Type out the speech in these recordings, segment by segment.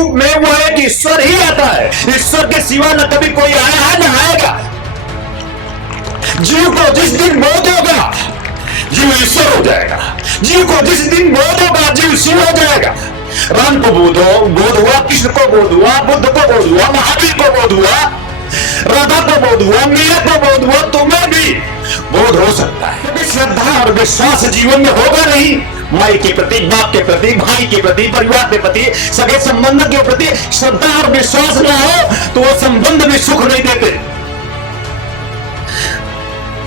रूप में वो एक ईश्वर ही आता है। ईश्वर के सिवा न कभी कोई आया है न आएगा। जीव को जिस दिन बोध होगा जीव ईश्वर हो जाएगा। जीव को जिस दिन बोध होगा जीव शिव हो जाएगा। राम को बोध हुआ, कृष्ण को बोध हुआ, बुद्ध को बोध हुआ, महावीर को बोध हुआ, राधा को बोध हुआ, मीरा को बोध हुआ, तुम्हें भी बोध हो सकता है। क्योंकि श्रद्धा और विश्वास जीवन में होगा नहीं। माई के प्रति, बाप के प्रति, भाई के प्रति, परिवार के प्रति, सगे संबंध के प्रति श्रद्धा और विश्वास न हो तो वो संबंध में सुख नहीं देते।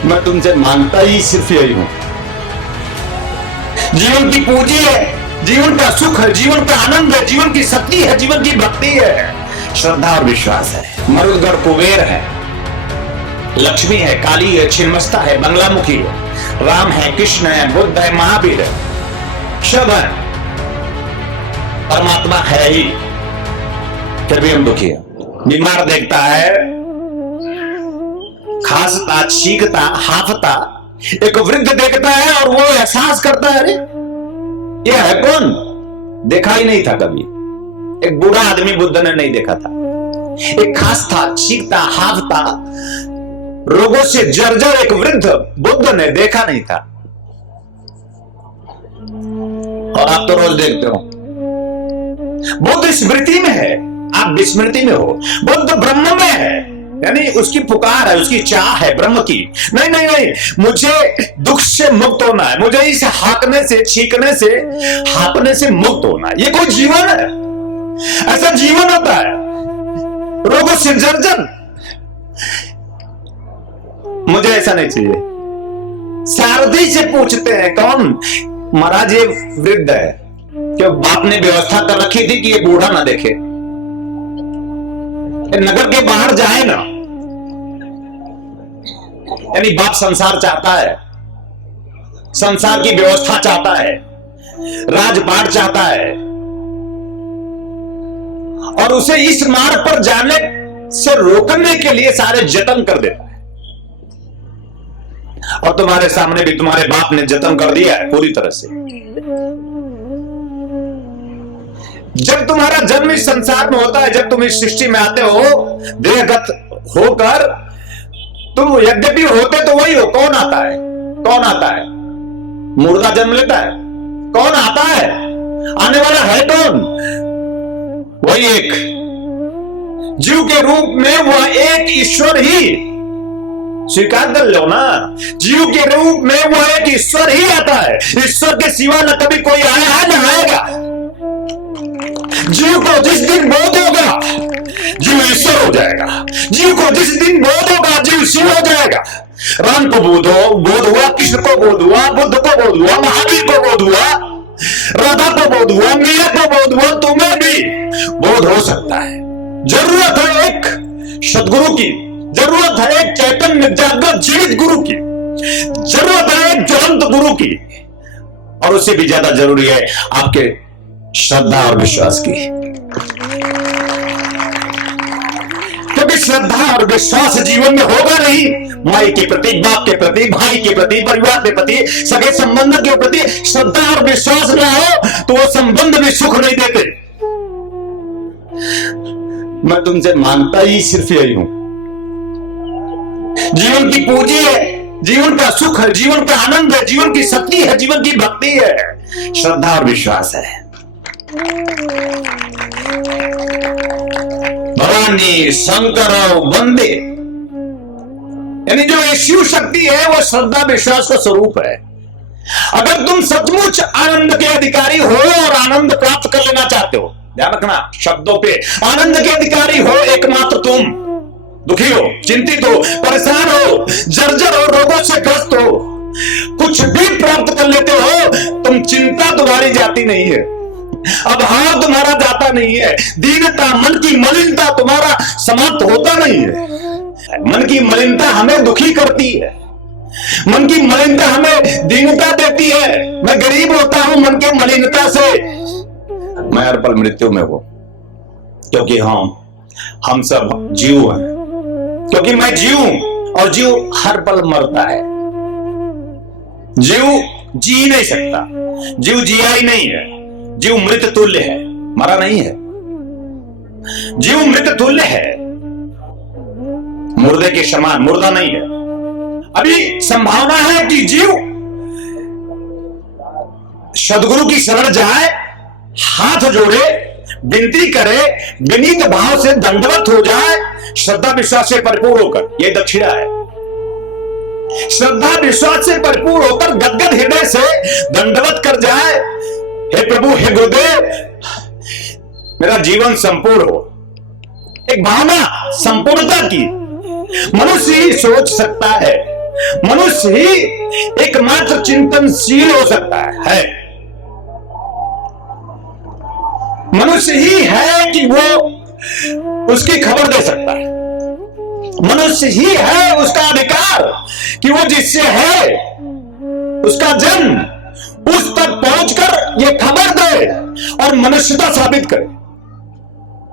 मैं तुमसे मांगता ही सिर्फ यही हूं, जीवन की पूंजी है, जीवन का सुख है, जीवन का आनंद है, जीवन की शक्ति है, जीवन की भक्ति है, श्रद्धा और विश्वास है। मरुदगढ़ कुबेर है, लक्ष्मी है, काली है, छिन्नमस्ता है, बंगलामुखी है, राम है, कृष्ण है, बुद्ध है, महावीर है, सब है, परमात्मा है ही, फिर भी हम दुखी है। बीमार देखता है, खांसता, छींकता, हाफता, एक वृद्ध देखता है और वो एहसास करता है, अरे ये है कौन? देखा ही नहीं था कभी। एक बूढ़ा आदमी बुद्ध ने नहीं देखा था। एक खांसता, छींकता, हाफता, रोगों से जर्जर एक वृद्ध बुद्ध ने देखा नहीं था। और आप तो रोज देखते हो। बुद्ध स्मृति में है, आप विस्मृति में हो। बुद्ध ब्रह्म में है, यानी उसकी पुकार है, उसकी चाह है ब्रह्म की। नहीं नहीं नहीं, मुझे दुख से मुक्त होना है, मुझे इस हाकने से, छींकने से, हापने से मुक्त होना है। ये कोई जीवन है? ऐसा जीवन होता है? रोगों से जर्जर, मुझे ऐसा नहीं चाहिए। सारथी से पूछते हैं, कौन? महाराज ये वृद्ध है। क्यों? बाप ने व्यवस्था कर रखी थी कि ये बूढ़ा ना देखे, नगर के बाहर जाए ना। यानी बाप संसार चाहता है, संसार की व्यवस्था चाहता है, राजपाट चाहता है, और उसे इस मार्ग पर जाने से रोकने के लिए सारे जतन कर देता है। और तुम्हारे सामने भी तुम्हारे बाप ने जतन कर दिया है पूरी तरह से। जब तुम्हारा जन्म इस संसार में होता है, जब तुम इस सृष्टि में आते हो देहगत होकर, तुम यद्यपि होते तो वही हो। कौन आता है? कौन आता है? मुर्दा जन्म लेता है? कौन आता है? आने वाला है कौन? वही एक जीव के रूप में वह एक ईश्वर ही। स्वीकार कर लो ना, जीव के रूप में वह एक ईश्वर ही आता है। ईश्वर के सिवा न कभी कोई आया है न आएगा। जीव को जिस दिन बोध होगा जीव ईश्वर हो जाएगा। जीव को जिस दिन बोध होगा जीव शिव हो जाएगा। राम को बोध हुआ, कृष्ण को बोध हुआ, बुद्ध को बोध हुआ, महावीर को बोध हुआ, राधा को बोध हुआ, मीरा को बोध हुआ, तुम्हें भी बोध हो सकता है। जरूरत है एक सदगुरु की, जरूरत है एक चैतन्य जागृत जीवित गुरु की, जरूरत है एक ज्वलंत गुरु की, और उससे भी ज्यादा जरूरी है आपके श्रद्धा और विश्वास की। क्योंकि श्रद्धा और विश्वास जीवन में होगा नहीं। माई के प्रति, बाप के प्रति, भाई के प्रति, परिवार के प्रति, सगे संबंध के प्रति श्रद्धा और विश्वास न हो तो वो संबंध में सुख नहीं देते। मैं तुमसे मांगता ही सिर्फ यही हूं, जीवन की पूंजी है, जीवन का सुख है, जीवन का आनंद है, जीवन की शक्ति है, जीवन की भक्ति है, श्रद्धा और विश्वास है। भवानी शंकर वंदे, यानी जो ये शिव शक्ति है वो श्रद्धा विश्वास का स्वरूप है। अगर तुम सचमुच आनंद के अधिकारी हो और आनंद प्राप्त कर लेना चाहते हो, ध्यान रखना शब्दों पे, आनंद के अधिकारी हो एकमात्र तुम, दुखी हो, चिंतित हो, परेशान हो, जर्जर हो, रोगों से ग्रस्त हो, कुछ भी प्राप्त कर लेते हो, तुम चिंता तुम्हारी जाती नहीं है, अभाव तुम्हारा जाता नहीं है, दीनता, मन की मलिनता तुम्हारा समाप्त होता नहीं है। मन की मलिनता हमें दुखी करती है, मन की मलिनता हमें दीनता देती है। मैं गरीब होता हूं मन के मलिनता से, मैं हर पल मृत्यु में हूं, क्योंकि हम सब जीव हैं, क्योंकि मैं जीव हूं और जीव हर पल मरता है। जीव जी नहीं सकता, जीव जिया ही नहीं है, जीव मृत तुल्य है, मरा नहीं है। जीव मृत तुल्य है, मुर्दे के समान, मुर्दा नहीं है। अभी संभावना है कि जीव सदगुरु की शरण जाए, हाथ जोड़े, विनती करे, विनीत भाव से दंडवत हो जाए, श्रद्धा विश्वास से भरपूर होकर, यह दक्षिणा है। श्रद्धा विश्वास से भरपूर होकर गदगद हृदय से दंडवत कर जाए, हे प्रभु, हे गुरुदेव, मेरा जीवन संपूर्ण हो। एक भावना संपूर्णता की मनुष्य ही सोच सकता है, मनुष्य ही एकमात्र चिंतनशील हो सकता है। मनुष्य ही है कि वो उसकी खबर दे सकता है, मनुष्य ही है उसका अधिकार कि वो जिससे है उसका जन्म उस तक पहुंचकर ये खबर दे और मनुष्यता साबित करे,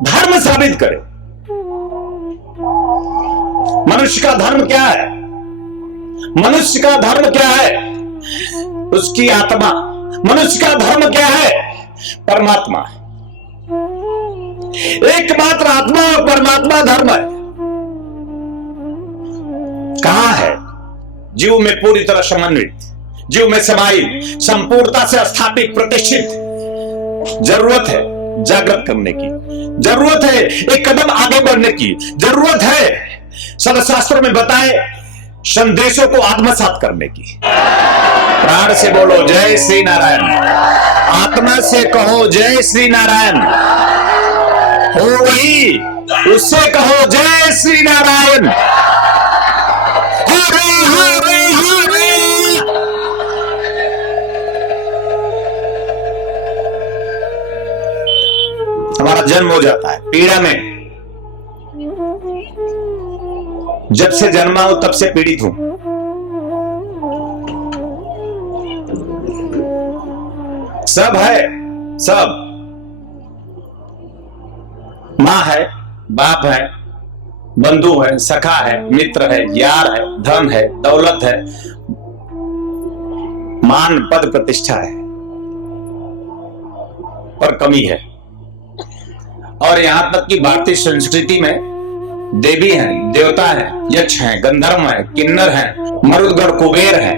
धर्म साबित करे। मनुष्य का धर्म क्या है? मनुष्य का धर्म क्या है? उसकी आत्मा। मनुष्य का धर्म क्या है? परमात्मा। एकमात्र आत्मा और परमात्मा धर्म है। कहां है? जीव में पूरी तरह समन्वित, जीव में समाई, संपूर्णता से स्थापित, प्रतिष्ठित। जरूरत है जागृत करने की, जरूरत है एक कदम आगे बढ़ने की, जरूरत है सदशास्त्रों में बताए संदेशों को आत्मसात करने की। प्राण से बोलो जय श्री नारायण, आत्मा से कहो जय श्री नारायण, हो वही उससे कहो जय श्री नारायण। हरे हरे हरे। हमारा जन्म हो जाता है पीड़ा में। जब से जन्मा हूं तब से पीड़ित हूं। सब है, सब। मां है, बाप है, बंधु है, सखा है, मित्र है, यार है, धन है, दौलत है, मान पद प्रतिष्ठा है, पर कमी है। और यहां तक कि भारतीय संस्कृति में देवी हैं, देवता हैं, यक्ष हैं, गंधर्व हैं, किन्नर हैं, मरुदगढ़ कुबेर है,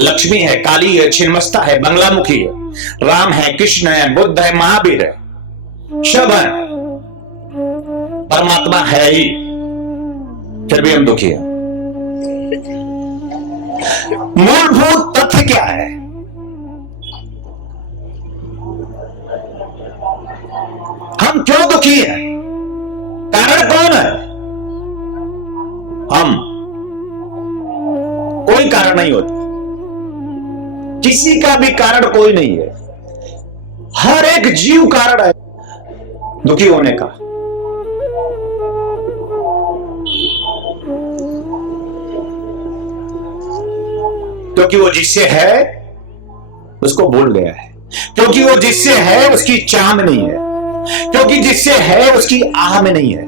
लक्ष्मी है, काली है, छिन्नमस्ता है, बंगलामुखी है, राम है, कृष्ण है, बुद्ध है, महावीर है, सब है। परमात्मा है ही, फिर भी हम दुखी हैं। मूलभूत तथ्य क्या है? हम क्यों दुखी हैं? कारण कौन है? हम। कोई कारण नहीं होता, किसी का भी कारण कोई नहीं है। हर एक जीव कारण है दुखी होने का। क्योंकि वो जिससे है उसको भूल गया है, क्योंकि वो जिससे है उसकी चाह में नहीं है, क्योंकि जिससे है उसकी आह में नहीं है।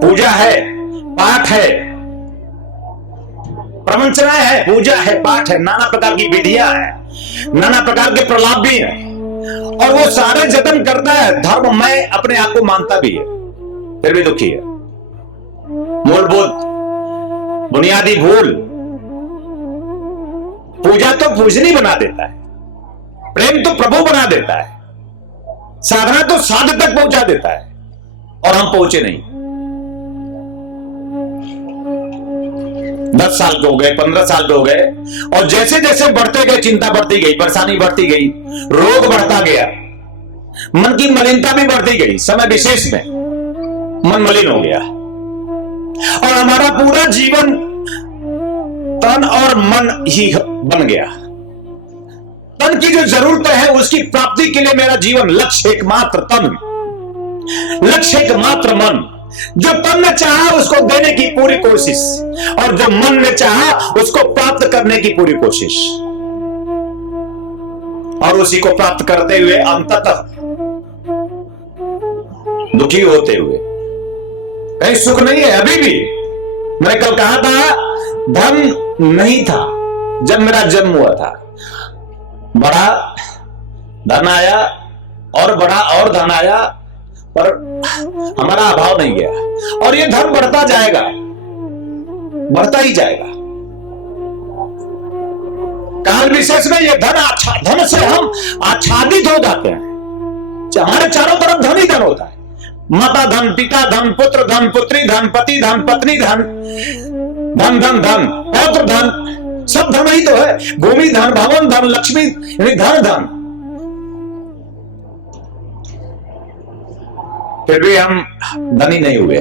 पूजा है, पाठ है, प्रवंचना है, पूजा है, पाठ है, नाना प्रकार की विधियां हैं, नाना प्रकार के प्रलाप भी हैं, और वो सारे जतन करता है, धर्म मैं अपने आप को मानता भी है, फिर भी दुखी है। मूलभूत बुनियादी भूल। पूजा तो पूजनी बना देता है, प्रेम तो प्रभु बना देता है, साधना तो साध तक पहुंचा देता है, और हम पहुंचे नहीं। 10 साल के हो गए, 15 साल के हो गए, और जैसे जैसे बढ़ते गए, चिंता बढ़ती गई, परेशानी बढ़ती गई, रोग बढ़ता गया, मन की मलिनता भी बढ़ती गई। समय विशेष में मन मलिन हो गया, और हमारा पूरा जीवन तन और मन ही बन गया। तन की जो जरूरतें हैं उसकी प्राप्ति के लिए मेरा जीवन, लक्ष्य एकमात्र तन, लक्ष्य एकमात्र मन। जो तन ने चाहा उसको देने की पूरी कोशिश, और जो मन ने चाहा उसको प्राप्त करने की पूरी कोशिश, और उसी को प्राप्त करते हुए अंततः दुखी होते हुए। कहीं सुख नहीं है अभी भी। मैंने कल कहा था, धन नहीं था जब मेरा जन्म हुआ था, बड़ा धन आया, और बड़ा और धन आया, पर हमारा अभाव नहीं गया और ये धन बढ़ता जाएगा, बढ़ता ही जाएगा। काल विशेष में ये धन से हम आच्छादित हो जाते हैं। हमारे चारों तरफ धन ही धन होता है। माता धन, पिता धन, पुत्र धन, पुत्री धन, पति धन, पत्नी धन, धन धन धन, पौत्र धन, सब धन ही तो है। भूमि धन, भवन धन, लक्ष्मी, धन धन। फिर भी हम धनी नहीं हुए।